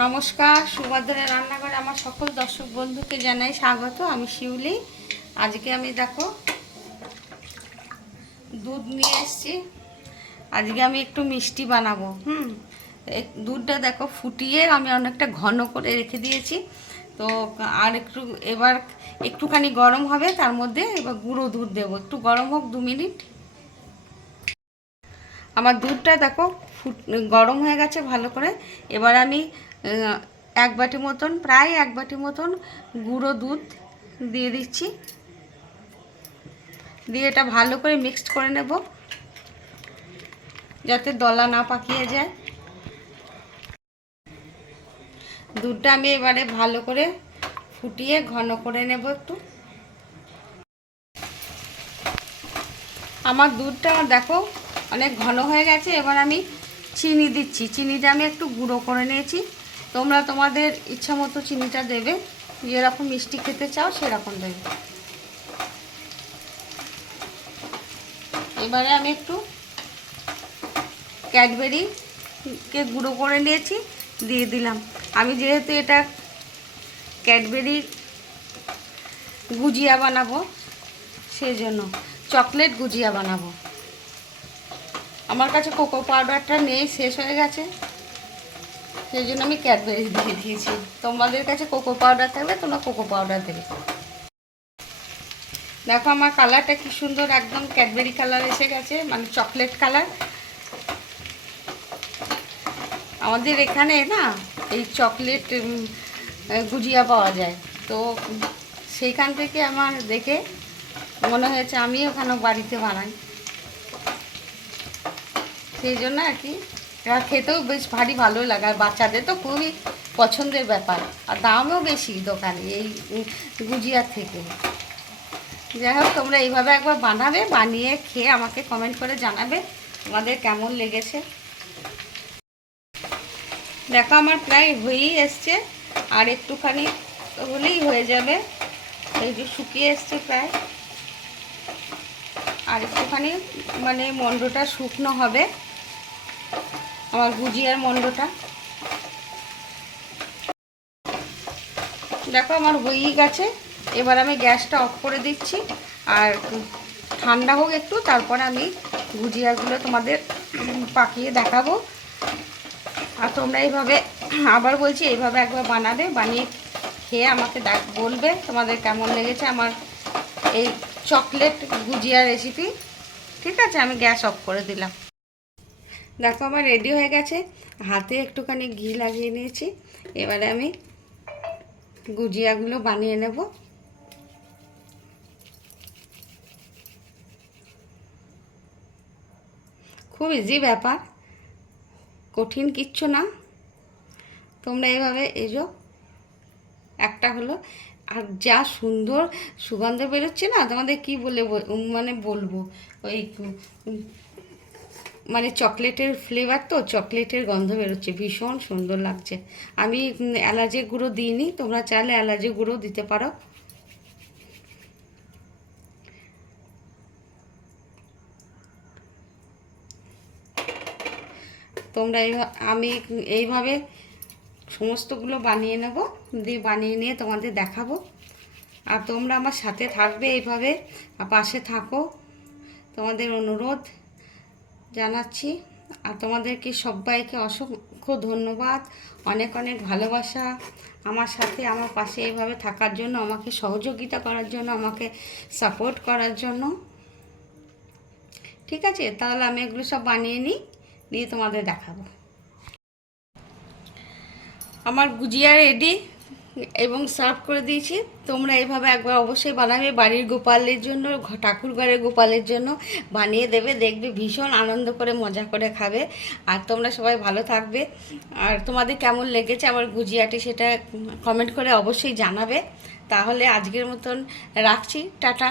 নমস্কার, সুভদ্রা রান্নাঘরে আমার সকল দর্শক বন্ধুকে জানাই স্বাগত। আমি শিউলি। আজকে আমি দেখো দুধ নিয়ে এসেছি। আজকে আমি একটু মিষ্টি বানাবো। দুধটা দেখো ফুটিয়ে আমি অনেকটা ঘন করে রেখে দিয়েছি। তো আর এবার একটুখানি গরম হবে, তার মধ্যে এবার গুঁড়ো দুধ দেবো। একটু গরম হোক 2 মিনিট। আমার দুধটা দেখো গরম হয়ে গেছে ভালো করে। এবার আমি প্রায় এক বাটি মতন গুঁড়ো দুধ দিয়ে দিচ্ছি। দিয়ে এটা ভালো করে মিক্সড করে নেব, যাতে দলা না পাকিয়ে যায়। দুধটা আমি এবারে ভালো করে ফুটিয়ে ঘন করে নেব একটু। আমার দুধটা দেখো অনেক ঘন হয়ে গেছে। এবার আমি চিনি দিচ্ছি। চিনিটা আমি একটু গুঁড়ো করে নিয়েছি। তোমরা তোমাদের ইচ্ছা মতো চিনিটা দেবে, যেরকম মিষ্টি খেতে চাও সেরকম দেবে। এবারে আমি একটু ক্যাডবেরিকে গুঁড়ো করে নিয়েছি, দিয়ে দিলাম। আমি যেহেতু এটা ক্যাডবেরি গুজিয়া বানাবো, সেই জন্য চকলেট গুজিয়া বানাবো। আমার কাছে কোকো পাউডারটা নেই, শেষ হয়ে গেছে, সেই জন্য আমি ক্যাডবেরি দিয়ে দিয়েছি। তোমাদের কাছে কোকো পাউডার থাকলে তোমরা কোকো পাউডার দেবে। দেখো আমার কালারটা কি সুন্দর, একদম ক্যাডবেরি কালার এসে গেছে, মানে চকলেট কালার। আমাদের এখানে না এই চকলেট গুজিয়া পাওয়া যায়, তো সেইখান থেকে আমার দেখে মনে হয়েছে আমি ওখানে বাড়িতে বানাই, সেই জন্য আর কি। আর খেতেও বেশ ভারী ভালো লাগে, আর বাচ্চাদের তো খুবই পছন্দের ব্যাপার। আর দামও বেশি দোকানে এই গুজিয়ার থেকে। যাই হোক, তোমরা এইভাবে একবার বানাবে, বানিয়ে খেয়ে আমাকে কমেন্ট করে জানাবে তোমাদের কেমন লেগেছে। দেখো আমার প্রায় হয়েই এসছে, আর একটুখানি হলেই হয়ে যাবে। এই যে শুকিয়ে এসছে প্রায়, আর একটুখানি মানে মন্ডটা শুকনো হবে আমার গুজিয়ার মন্ডটা। দেখো আমার হয়েই গেছে। এবার আমি গ্যাসটা অফ করে দিচ্ছি, আর ঠান্ডা হোক একটু, তারপরে আমি গুজিয়াগুলো তোমাদের পাকিয়ে দেখাবো। আর তোমরা এইভাবে, আবার বলছি, এইভাবে একবার বানাবে, বানিয়ে খেয়ে আমাকে বলবে তোমাদের কেমন লেগেছে আমার এই চকলেট গুজিয়া রেসিপি। ঠিক আছে, আমি গ্যাস অফ করে দিলাম। দেখো আমার রেডি হয়ে গেছে। হাতে একটুখানি ঘি লাগিয়ে নিয়েছি। এবারে আমি গুজিয়াগুলো বানিয়ে নেব। খুব ইজি ব্যাপার, কঠিন কিচ্ছু না। তোমরা এইভাবে একটা হলো, আর যা সুন্দর সুগন্ধ বেরোচ্ছে না, তোমাদের কি বলে মানে বলবো। ওই মানে চকলেটের ফ্লেভার, তো চকলেটের গন্ধ বেরোচ্ছে, ভীষণ সুন্দর লাগছে। আমি এলাচের গুঁড়ো দিইনি, তোমরা চাইলে এলাচের গুঁড়ো দিতে পারো। তোমরা আমি এইভাবে সমস্তগুলো বানিয়ে নেব, দিয়ে বানিয়ে নিয়ে তোমাদের দেখাবো। আর তোমরা আমার সাথে থাকবে, এইভাবে পাশে থাকো, তোমাদের অনুরোধ জানাচ্ছি। আর তোমাদেরকে সবাইকে অসংখ্য ধন্যবাদ, অনেক অনেক ভালোবাসা আমার সাথে, আমার পাশে এইভাবে থাকার জন্য, আমাকে সহযোগিতা করার জন্য, আমাকে সাপোর্ট করার জন্য। ঠিক আছে, তাহলে আমি এগুলো সব বানিয়ে নিয়ে তোমাদের দেখাবো। আমার গুজিয়া রেডি এবং সার্ভ করে দিয়েছি। তোমরা এইভাবে একবার অবশ্যই বানাবে, বাড়ির গোপালের জন্য, ঠাকুর ঘরের গোপালের জন্য বানিয়ে দেবে, দেখবে ভীষণ আনন্দ করে মজা করে খাবে। আর তোমরা সবাই ভালো থাকবে। আর তোমাদের কেমন লেগেছে আমার গুজিয়াটি, সেটা কমেন্ট করে অবশ্যই জানাবে। তাহলে আজকের মতন রাখছি, টাটা।